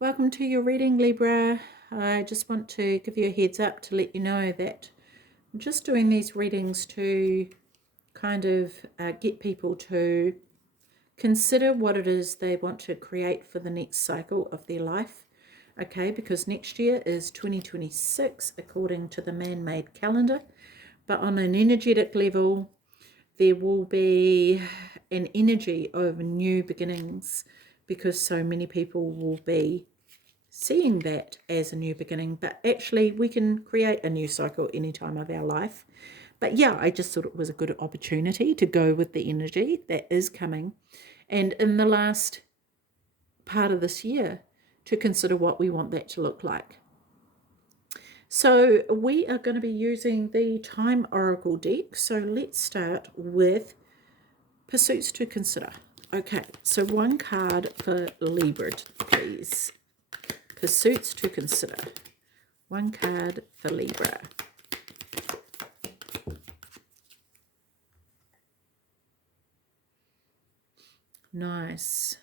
Welcome to your reading, Libra. I just want to give you a heads up to let you know that I'm just doing these readings to kind of get people to consider what it is they want to create for the next cycle of their life. Okay, because next year is 2026 according to the man-made calendar, but on an energetic level, there will be an energy of new beginnings because so many people will be seeing that as a new beginning. But actually, we can create a new cycle any time of our life. But yeah, I just thought it was a good opportunity to go with the energy that is coming. And in the last part of this year, to consider what we want that to look like. So we are going to be using the Time Oracle deck. So let's start with Pursuits to Consider. Okay, so one card for Libra, please. Pursuits to Consider. One card for Libra. Nice.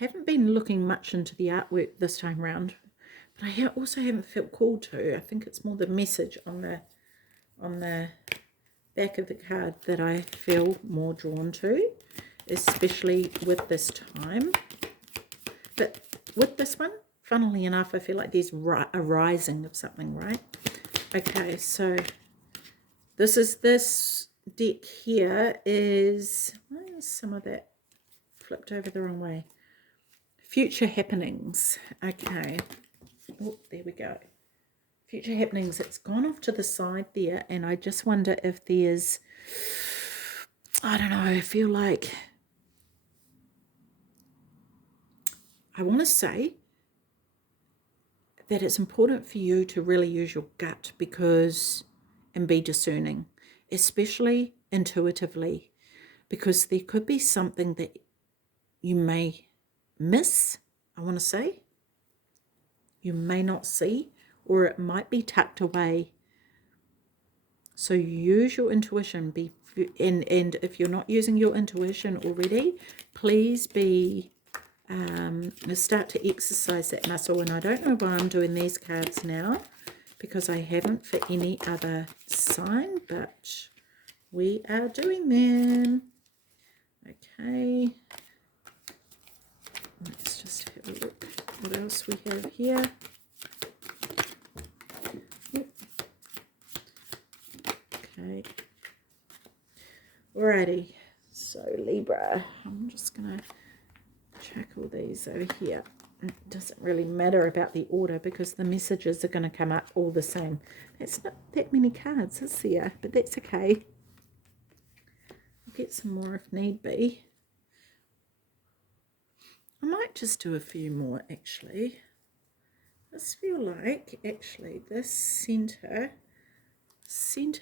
I haven't been looking much into the artwork this time round, but I also haven't felt called to. I think it's more the message on the back of the card that I feel more drawn to, especially with this time. But with this one, funnily enough, I feel like there's a rising of something, right? Okay, so this deck here is, why is some of that flipped over the wrong way? Future happenings. Okay. Oh, there we go. Future happenings. It's gone off to the side there, and I just wonder if there's, I don't know, I feel like, I want to say that it's important for you to really use your gut and be discerning, especially intuitively, because there could be something that you may miss, I want to say, you may not see, or it might be tucked away. So use your intuition. And if you're not using your intuition already, please start to exercise that muscle. And I don't know why I'm doing these cards now, because I haven't for any other sign, but we are doing them. Okay. Let's just have a look what else we have here. Okay. Alrighty. So Libra, I'm just going to check all these over here. It doesn't really matter about the order because the messages are going to come up all the same. That's not that many cards, is there? But that's okay. I'll get some more if need be. I might just do a few more actually. I just feel like actually this center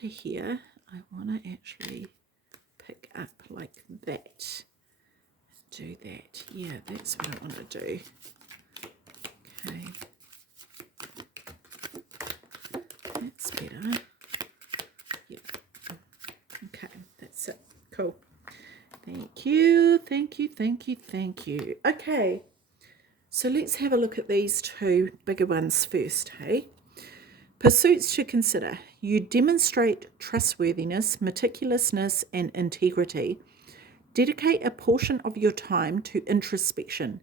here, I want to actually pick up like that. Do that. Yeah, that's what I want to do. Okay. That's better. Yeah. Okay, that's it. Cool. Thank you, thank you, thank you, thank you. Okay, so let's have a look at these two bigger ones first, hey? Pursuits to consider. You demonstrate trustworthiness, meticulousness, and integrity. Dedicate a portion of your time to introspection,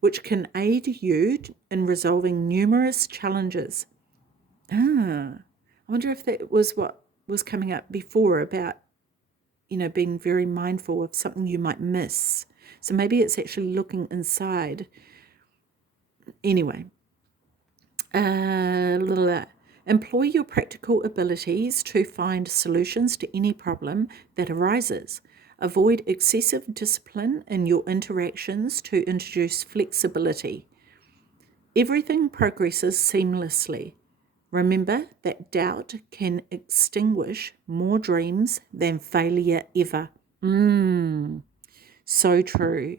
which can aid you in resolving numerous challenges. I wonder if that was what was coming up before about, being very mindful of something you might miss. So maybe it's actually looking inside. Anyway, employ your practical abilities to find solutions to any problem that arises. Avoid excessive discipline in your interactions to introduce flexibility. Everything progresses seamlessly. Remember that doubt can extinguish more dreams than failure ever. So true.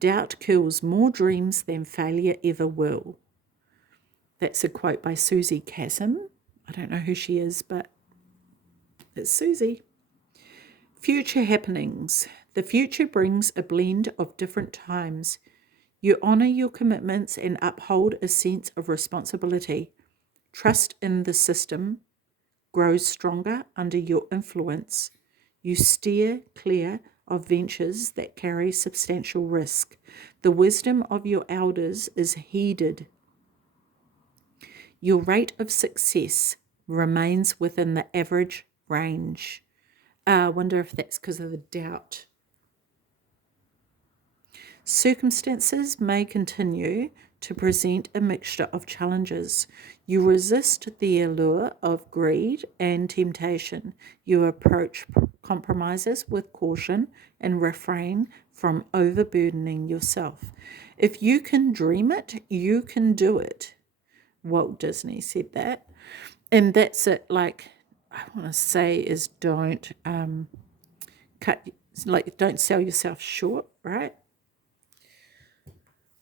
Doubt kills more dreams than failure ever will. That's a quote by Susie Chasm. I don't know who she is, but it's Susie. Future happenings. The future brings a blend of different times. You honour your commitments and uphold a sense of responsibility. Trust in the system grows stronger under your influence. You steer clear of ventures that carry substantial risk. The wisdom of your elders is heeded. Your rate of success remains within the average range. I wonder if that's because of the doubt. Circumstances may continue to present a mixture of challenges. You resist the allure of greed and temptation. You approach compromises with caution and refrain from overburdening yourself. If you can dream it, you can do it. Walt Disney said that. And that's it. Like, I want to say is don't don't sell yourself short, right?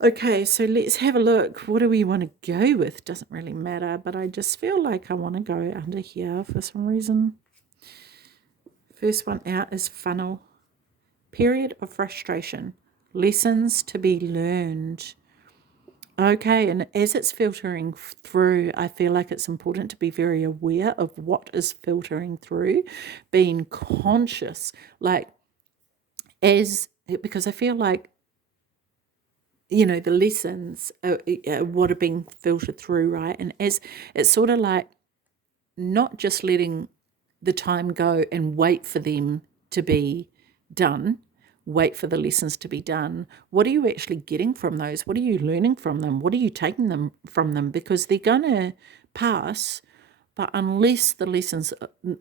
Okay, so let's have a look. What do we want to go with? Doesn't really matter, but I just feel like I want to go under here for some reason. First one out is funnel. Period of frustration. Lessons to be learned. Okay, and as it's filtering through, I feel like it's important to be very aware of what is filtering through, being conscious, because I feel like the lessons are what are being filtered through, right? And as it's sort of like not just letting the time go and wait for them to be done, wait for the lessons to be done. What are you actually getting from those? What are you learning from them? What are you taking them from them? Because they're going to pass, but unless the lessons,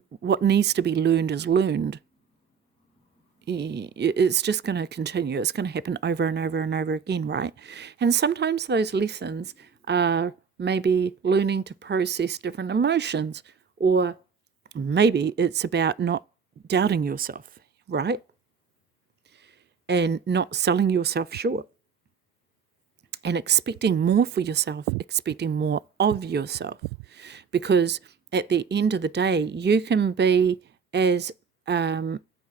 what needs to be learned is learned, it's just going to continue. It's going to happen over and over and over again, right? And sometimes those lessons are maybe learning to process different emotions, or maybe it's about not doubting yourself, right? And not selling yourself short and expecting more for yourself, expecting more of yourself. Because at the end of the day, you can be as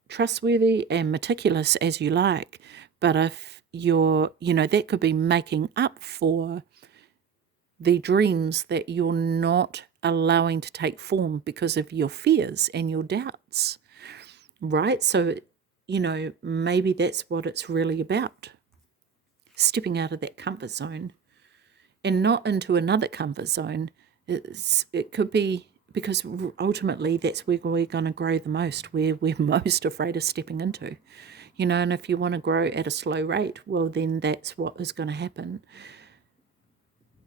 trustworthy and meticulous as you like, but if that could be making up for the dreams that you're not allowing to take form because of your fears and your doubts, right? So, maybe that's what it's really about. Stepping out of that comfort zone and not into another comfort zone. It could be because ultimately that's where we're going to grow the most, where we're most afraid of stepping into, and if you want to grow at a slow rate, well, then that's what is going to happen.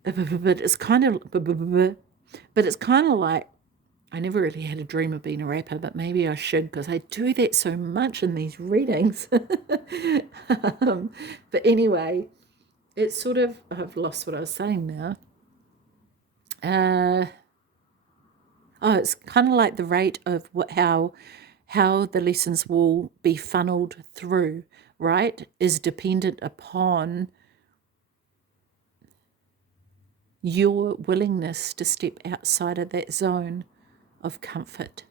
But it's kind of like, I never really had a dream of being a rapper, but maybe I should, because I do that so much in these readings. But anyway, it's sort of, I've lost what I was saying now. It's kind of like the rate of how the lessons will be funneled through, right, is dependent upon your willingness to step outside of that zone of comfort.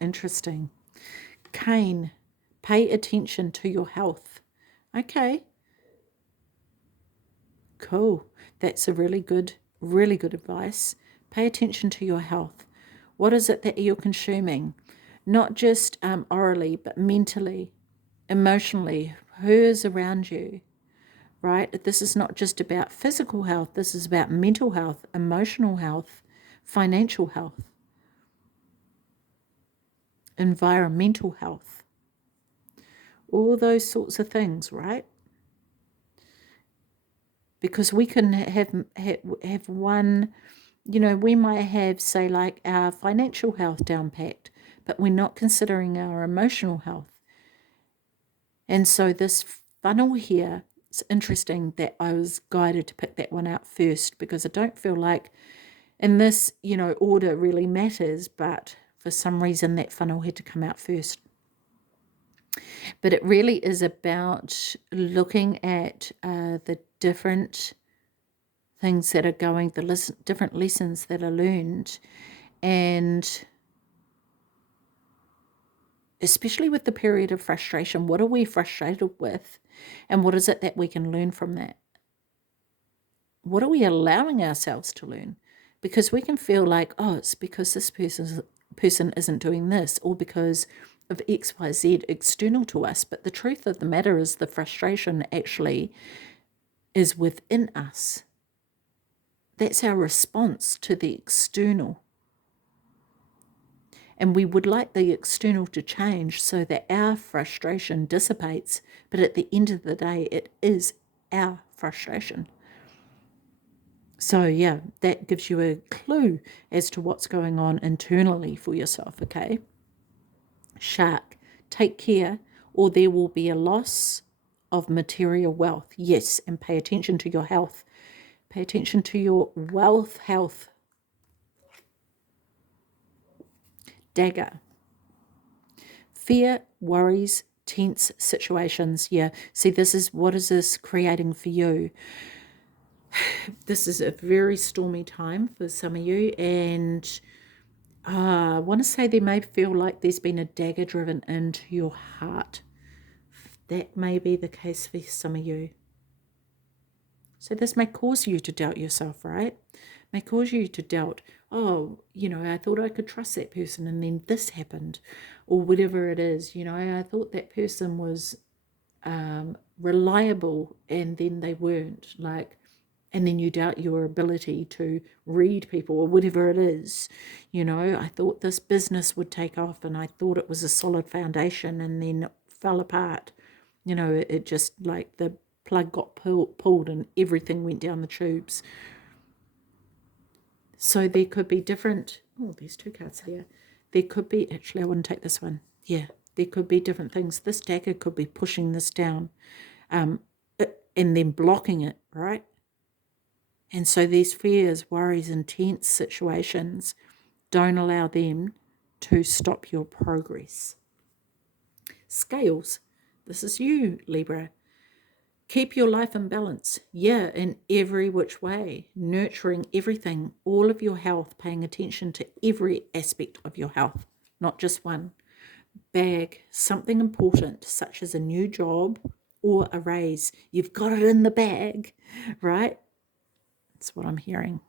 Interesting. Cain, pay attention to your health. Okay. Cool. That's a really good advice. Pay attention to your health. What is it that you're consuming? Not just orally, but mentally, emotionally. Who is around you, right? This is not just about physical health. This is about mental health, emotional health, financial health, environmental health, all those sorts of things, right? Because we can have one, we might have, say, like our financial health down packed, but we're not considering our emotional health. And so this funnel here, it's interesting that I was guided to pick that one out first, because I don't feel like in this, order really matters, but for some reason that funnel had to come out first. But it really is about looking at the different things that are going, different lessons that are learned, and especially with the period of frustration. What are we frustrated with? And what is it that we can learn from that? What are we allowing ourselves to learn? Because we can feel like, oh, it's because this person isn't doing this, or because of X, Y, Z external to us. But the truth of the matter is the frustration actually is within us. That's our response to the external. And we would like the external to change so that our frustration dissipates. But at the end of the day, it is our frustration. So, yeah, that gives you a clue as to what's going on internally for yourself, okay? Shark, take care, or there will be a loss of material wealth. Yes, and pay attention to your health. Pay attention to your wealth, health. Dagger. Fear, worries, tense situations. Yeah, see, what is this creating for you? This is a very stormy time for some of you, and I want to say there may feel like there's been a dagger driven into your heart. That may be the case for some of you. So this may cause you to doubt yourself, right? May cause you to doubt, oh, I thought I could trust that person and then this happened, or whatever it is. I thought that person was reliable and then they weren't, and then you doubt your ability to read people or whatever it is. I thought this business would take off and I thought it was a solid foundation and then it fell apart. It just like the plug got pulled and everything went down the tubes. So there could be different, there's two cards there. There could be, actually I wouldn't take this one. Yeah, there could be different things. This dagger could be pushing this down and then blocking it, right? And so these fears, worries, and tense situations, don't allow them to stop your progress. Scales. This is you, Libra. Keep your life in balance. Yeah, in every which way. Nurturing everything, all of your health, paying attention to every aspect of your health, not just one. Bag something important, such as a new job or a raise. You've got it in the bag, right? That's what I'm hearing.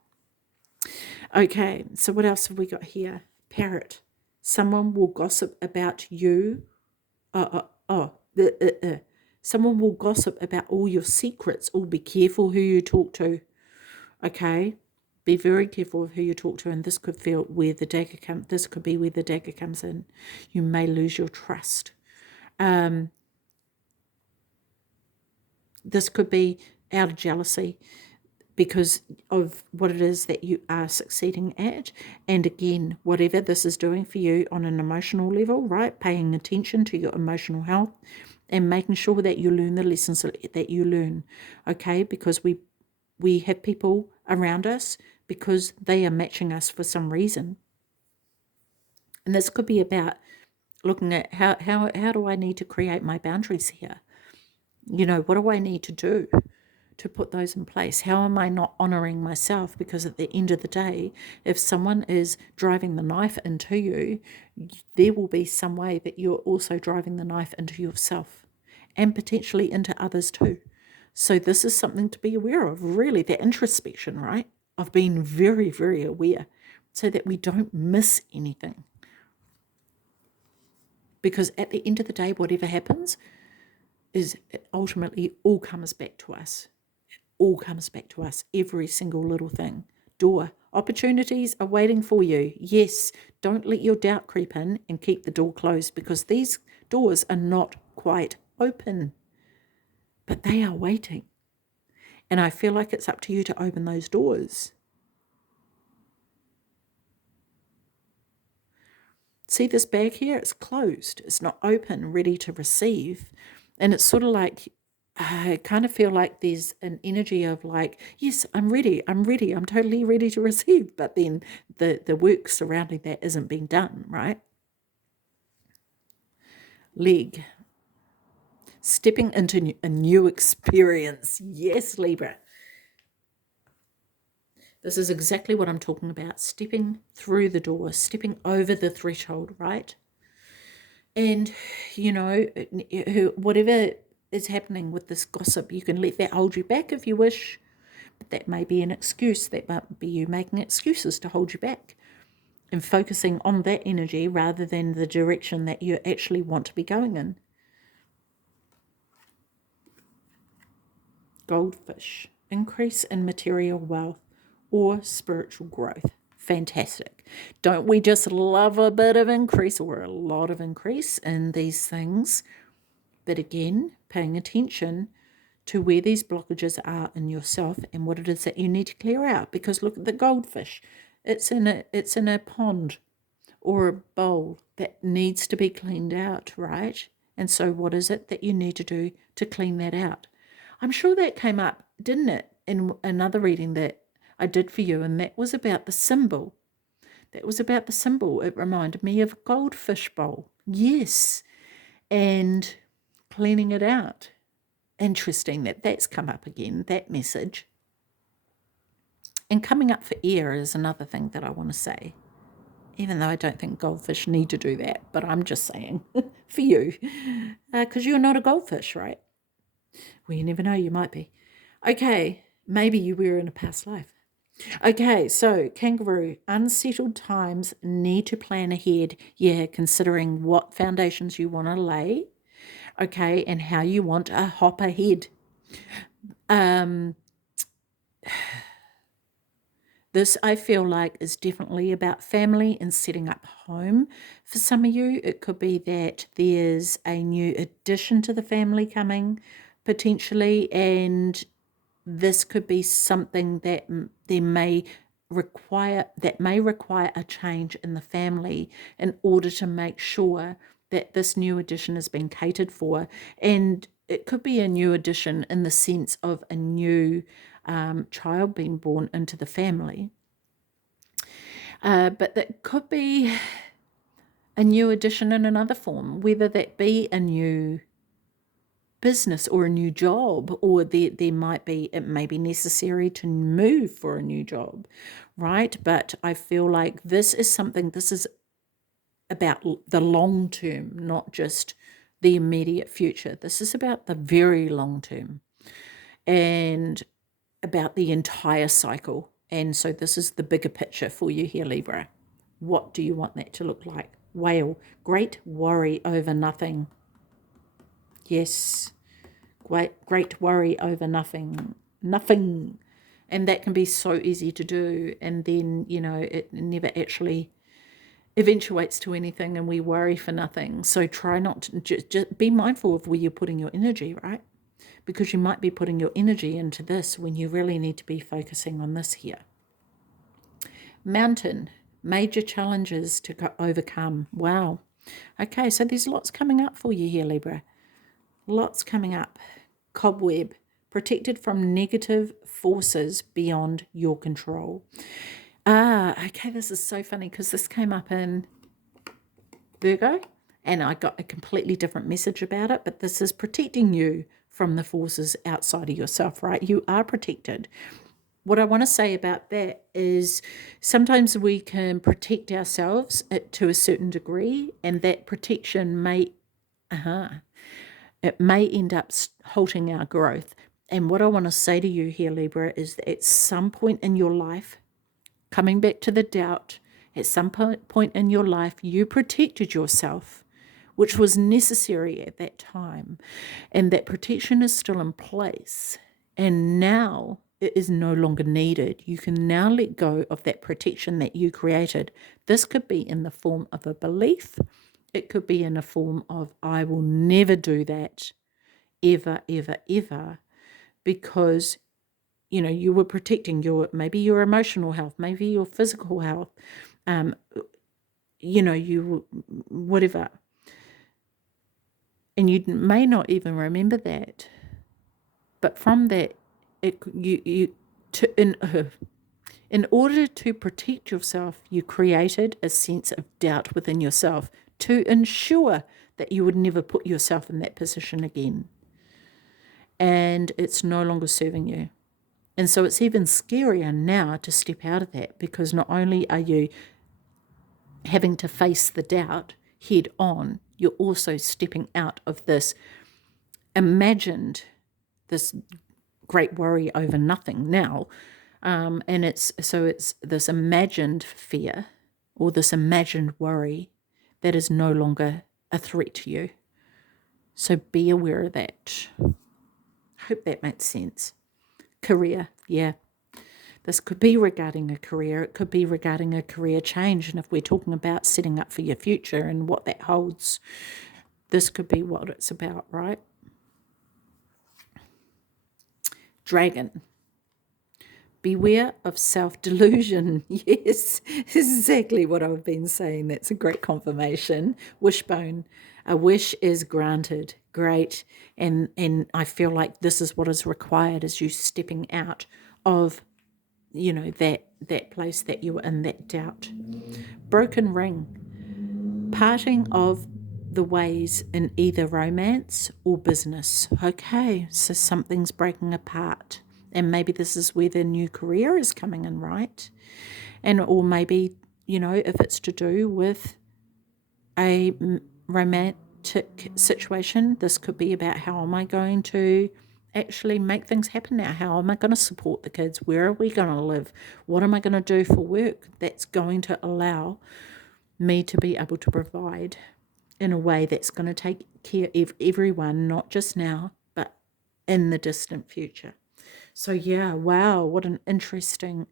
Okay, so what else have we got here? Parrot. Someone will gossip about you. Someone will gossip about all your secrets. Oh, be careful who you talk to. Okay, be very careful of who you talk to, and this could be where the dagger comes in. You may lose your trust. This could be out of jealousy because of what it is that you are succeeding at. And again, whatever this is doing for you on an emotional level, right? Paying attention to your emotional health and making sure that you learn the lessons that you learn, okay? Because we have people around us because they are matching us for some reason. And this could be about looking at how do I need to create my boundaries here? What do I need to do to put those in place? How am I not honoring myself? Because at the end of the day, if someone is driving the knife into you, there will be some way that you're also driving the knife into yourself and potentially into others too. So this is something to be aware of, really, the introspection, right? Of being very, very aware so that we don't miss anything. Because at the end of the day, whatever happens is ultimately all comes back to us. It all comes back to us, every single little thing. Door. Opportunities are waiting for you. Yes, don't let your doubt creep in and keep the door closed because these doors are not quite open, but they are waiting. And I feel like it's up to you to open those doors. See this bag here? It's closed. It's not open, ready to receive. And it's sort of like, I kind of feel like there's an energy of like, yes, I'm ready, I'm totally ready to receive. But then the work surrounding that isn't being done, right? Leg. Stepping into a new experience. Yes, Libra. This is exactly what I'm talking about. Stepping through the door, stepping over the threshold, right? And, you know, whatever is happening with this gossip, you can let that hold you back if you wish, but that may be an excuse. That might be you making excuses to hold you back and focusing on that energy rather than the direction that you actually want to be going in. Goldfish, increase in material wealth or spiritual growth. Fantastic. Don't we just love a bit of increase or a lot of increase in these things? But again, paying attention to where these blockages are in yourself and what it is that you need to clear out. Because look at the goldfish. It's in a pond or a bowl that needs to be cleaned out, right? And so what is it that you need to do to clean that out? I'm sure that came up, didn't it, in another reading that I did for you, and that was about the symbol. That was about the symbol. It reminded me of a goldfish bowl. Yes. And cleaning it out. Interesting that that's come up again, that message. And coming up for air is another thing that I want to say, even though I don't think goldfish need to do that, but I'm just saying for you, because you're not a goldfish, right? Well, you never know, you might be. Okay, maybe you were in a past life. Okay, so kangaroo, unsettled times, need to plan ahead. Yeah, considering what foundations you want to lay, okay, and how you want to hop ahead. This, I feel like, is definitely about family and setting up home. For some of you, it could be that there's a new addition to the family coming, potentially, and this could be something that may require a change in the family in order to make sure that this new addition has been catered for. And it could be a new addition in the sense of a new child being born into the family. But that could be a new addition in another form, whether that be a new business or a new job, or it may be necessary to move for a new job, right? But I feel like this is about the long term, not just the immediate future. This is about the very long term and about the entire cycle. And so this is the bigger picture for you here, Libra. What do you want that to look like? Whale, great worry over nothing. Yes. Great worry over nothing. And that can be so easy to do, and then it never actually eventuates to anything, and we worry for nothing. So try not to just be mindful of where you're putting your energy, right? Because you might be putting your energy into this when you really need to be focusing on this here. Mountain, major challenges to overcome. Wow. Okay, so there's lots coming up for you here, Libra. Lots coming up. Cobweb, protected from negative forces beyond your control. Okay, this is so funny because this came up in Virgo and I got a completely different message about it, but this is protecting you from the forces outside of yourself, right? You are protected. What I want to say about that is sometimes we can protect ourselves to a certain degree, and that protection may end up halting our growth. And what I want to say to you here, Libra, is that at some point in your life, coming back to the doubt, at some point in your life, you protected yourself, which was necessary at that time. And that protection is still in place. And now it is no longer needed. You can now let go of that protection that you created. This could be in the form of a belief. It could be in a form of, I will never do that, ever, ever, ever, because you were protecting maybe your emotional health, maybe your physical health, you whatever, and you may not even remember that, but from that, in order to protect yourself, you created a sense of doubt within yourself to ensure that you would never put yourself in that position again. And it's no longer serving you. And so it's even scarier now to step out of that, because not only are you having to face the doubt head on, you're also stepping out of this imagined, this great worry over nothing now. And it's this imagined fear or this imagined worry that is no longer a threat to you. So be aware of that. Hope that makes sense. Career, yeah. This could be regarding a career. It could be regarding a career change. And if we're talking about setting up for your future and what that holds, this could be what it's about, right? Dragon. Beware of self-delusion. Yes, exactly what I've been saying. That's a great confirmation. Wishbone. A wish is granted. Great. And I feel like this is what is required, is you stepping out of, that place that you were in, that doubt. Broken ring. Parting of the ways in either romance or business. Okay, so something's breaking apart. And maybe this is where the new career is coming in, right? Or maybe, if it's to do with a romantic situation, this could be about how am I going to actually make things happen now? How am I going to support the kids? Where are we going to live? What am I going to do for work that's going to allow me to be able to provide in a way that's going to take care of everyone, not just now, but in the distant future. So yeah, wow, what an interesting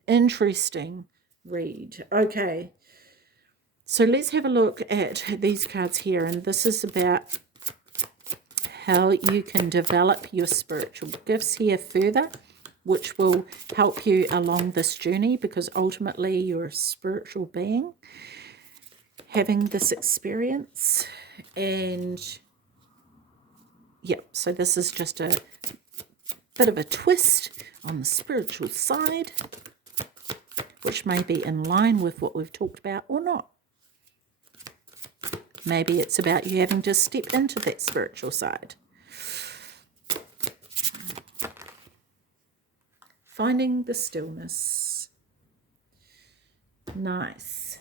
read. Okay, so let's have a look at these cards here, and this is about how you can develop your spiritual gifts here further, which will help you along this journey, because ultimately you're a spiritual being having this experience. And yep, so this is just a bit of a twist on the spiritual side, which may be in line with what we've talked about or not. Maybe it's about you having to step into that spiritual side. Finding the stillness. Nice.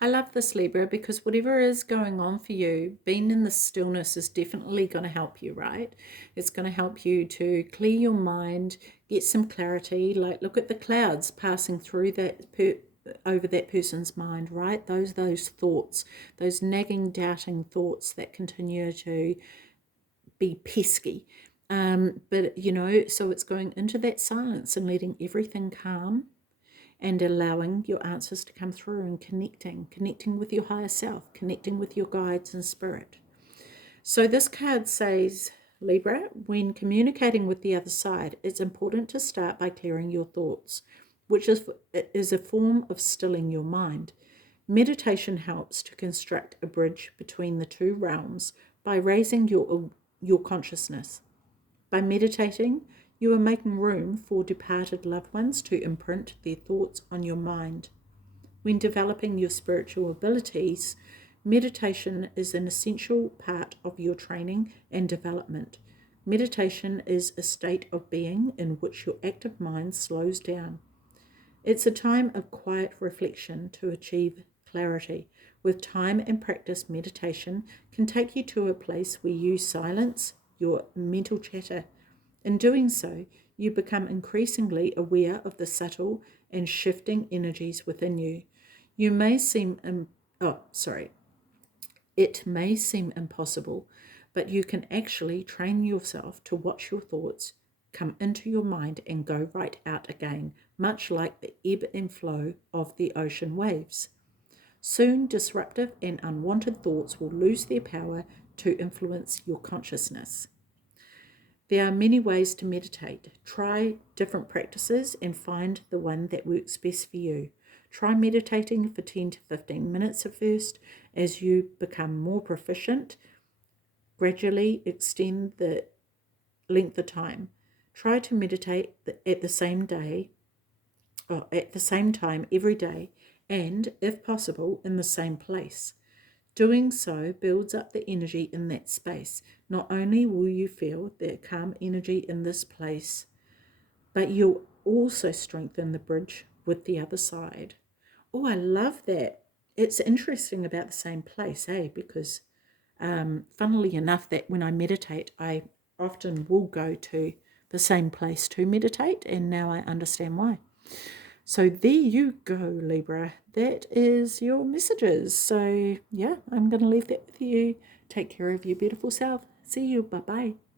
I love this, Libra, because whatever is going on for you, being in the stillness is definitely going to help you, right? It's going to help you to clear your mind, get some clarity. Like, look at the clouds passing through that over that person's mind, right? Those thoughts, those nagging, doubting thoughts that continue to be pesky. But, so it's going into that silence and letting everything calm, and allowing your answers to come through, and connecting with your higher self, connecting with your guides and spirit. So this card says, Libra, when communicating with the other side, it's important to start by clearing your thoughts, which is a form of stilling your mind. Meditation helps to construct a bridge between the two realms by raising your consciousness. By meditating, you are making room for departed loved ones to imprint their thoughts on your mind. When developing your spiritual abilities, meditation is an essential part of your training and development. Meditation is a state of being in which your active mind slows down. It's a time of quiet reflection to achieve clarity. With time and practice, meditation can take you to a place where you silence your mental chatter. In doing so, you become increasingly aware of the subtle and shifting energies within you. It may seem impossible, but you can actually train yourself to watch your thoughts come into your mind and go right out again, much like the ebb and flow of the ocean waves. Soon, disruptive and unwanted thoughts will lose their power to influence your consciousness. There are many ways to meditate. Try different practices and find the one that works best for you. Try meditating for 10 to 15 minutes at first. As you become more proficient, gradually extend the length of time. Try to meditate at the same time every day, and, if possible, in the same place. Doing so builds up the energy in that space. Not only will you feel the calm energy in this place, but you'll also strengthen the bridge with the other side. Oh, I love that. it's interesting about the same place, because funnily enough, that when I meditate, I often will go to the same place to meditate, and now I understand why. So there you go, Libra. That is your messages. So yeah, I'm going to leave that with you. Take care of your beautiful self. See you. Bye-bye.